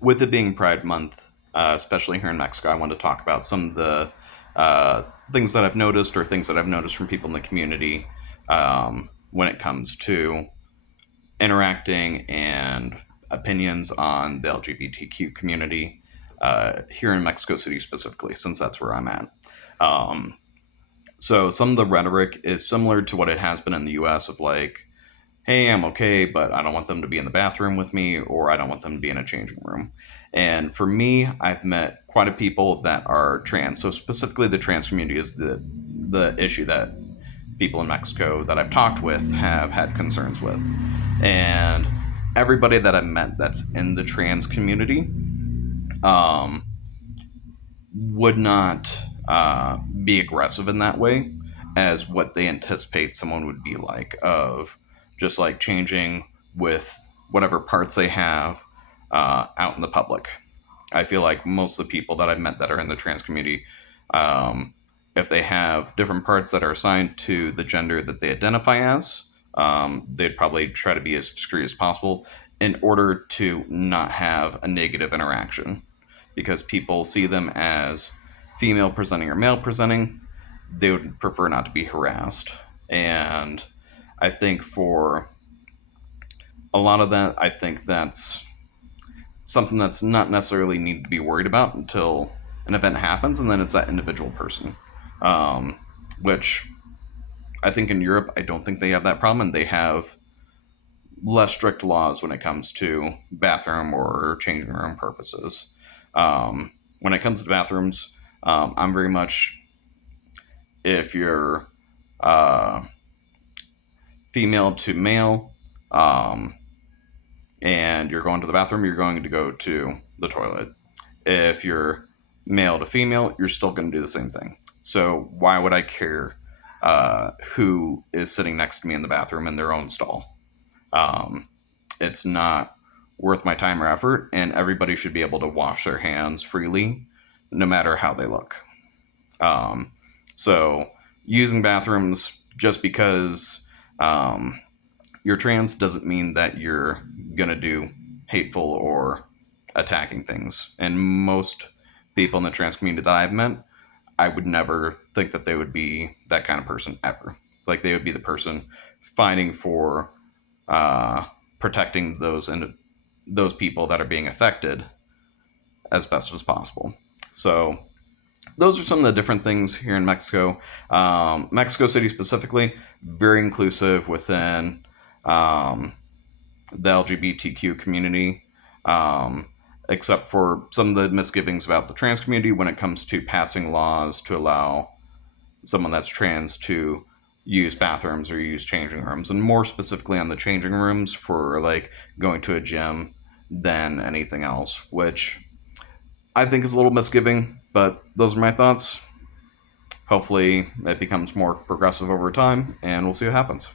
with it being Pride Month, especially here in Mexico, I want to talk about some of the things that I've noticed or things that I've noticed from people in the community when it comes to interacting and opinions on the LGBTQ community here in Mexico City specifically, since that's where I'm at. Um, so some of the rhetoric is similar to what it has been in the US of like, hey, I'm okay, but I don't want them to be in the bathroom with me, or I don't want them to be in a changing room. And for me, I've met quite a people that are trans. So specifically, the trans community is the issue that people in Mexico that I've talked with have had concerns with. And everybody that I've met that's in the trans community um, would not be aggressive in that way as what they anticipate someone would be like of just like changing with whatever parts they have out in the public. I feel like most of the people that I've met that are in the trans community, um, if they have different parts that are assigned to the gender that they identify as, they'd probably try to be as discreet as possible in order to not have a negative interaction because people see them as female presenting or male presenting. They would prefer not to be harassed. And I think for a lot of that, I think that's something that's not necessarily need to be worried about until an event happens, and then it's that individual person. Um, which I think in Europe, I don't think they have that problem, and they have less strict laws when it comes to bathroom or changing room purposes. When it comes to bathrooms, I'm very much if you're uh, female to male, um, and you're going to the bathroom, you're going to go to the toilet. If you're male to female, you're still going to do the same thing. So why would I care who is sitting next to me in the bathroom in their own stall? Um, it's not worth my time or effort, and everybody should be able to wash their hands freely, no matter how they look. Um, so using bathrooms just because um, you're trans doesn't mean that you're gonna do hateful or attacking things. And most people in the trans community that I've met, I would never think that they would be that kind of person ever. Like they would be the person fighting for uh, protecting those people that are being affected as best as possible. So those are some of the different things here in Mexico. Mexico City specifically, very inclusive within um, the LGBTQ community, um, except for some of the misgivings about the trans community when it comes to passing laws to allow someone that's trans to use bathrooms or use changing rooms, and more specifically on the changing rooms for like going to a gym than anything else, which I think is a little misgiving, but those are my thoughts. Hopefully, it becomes more progressive over time, and we'll see what happens.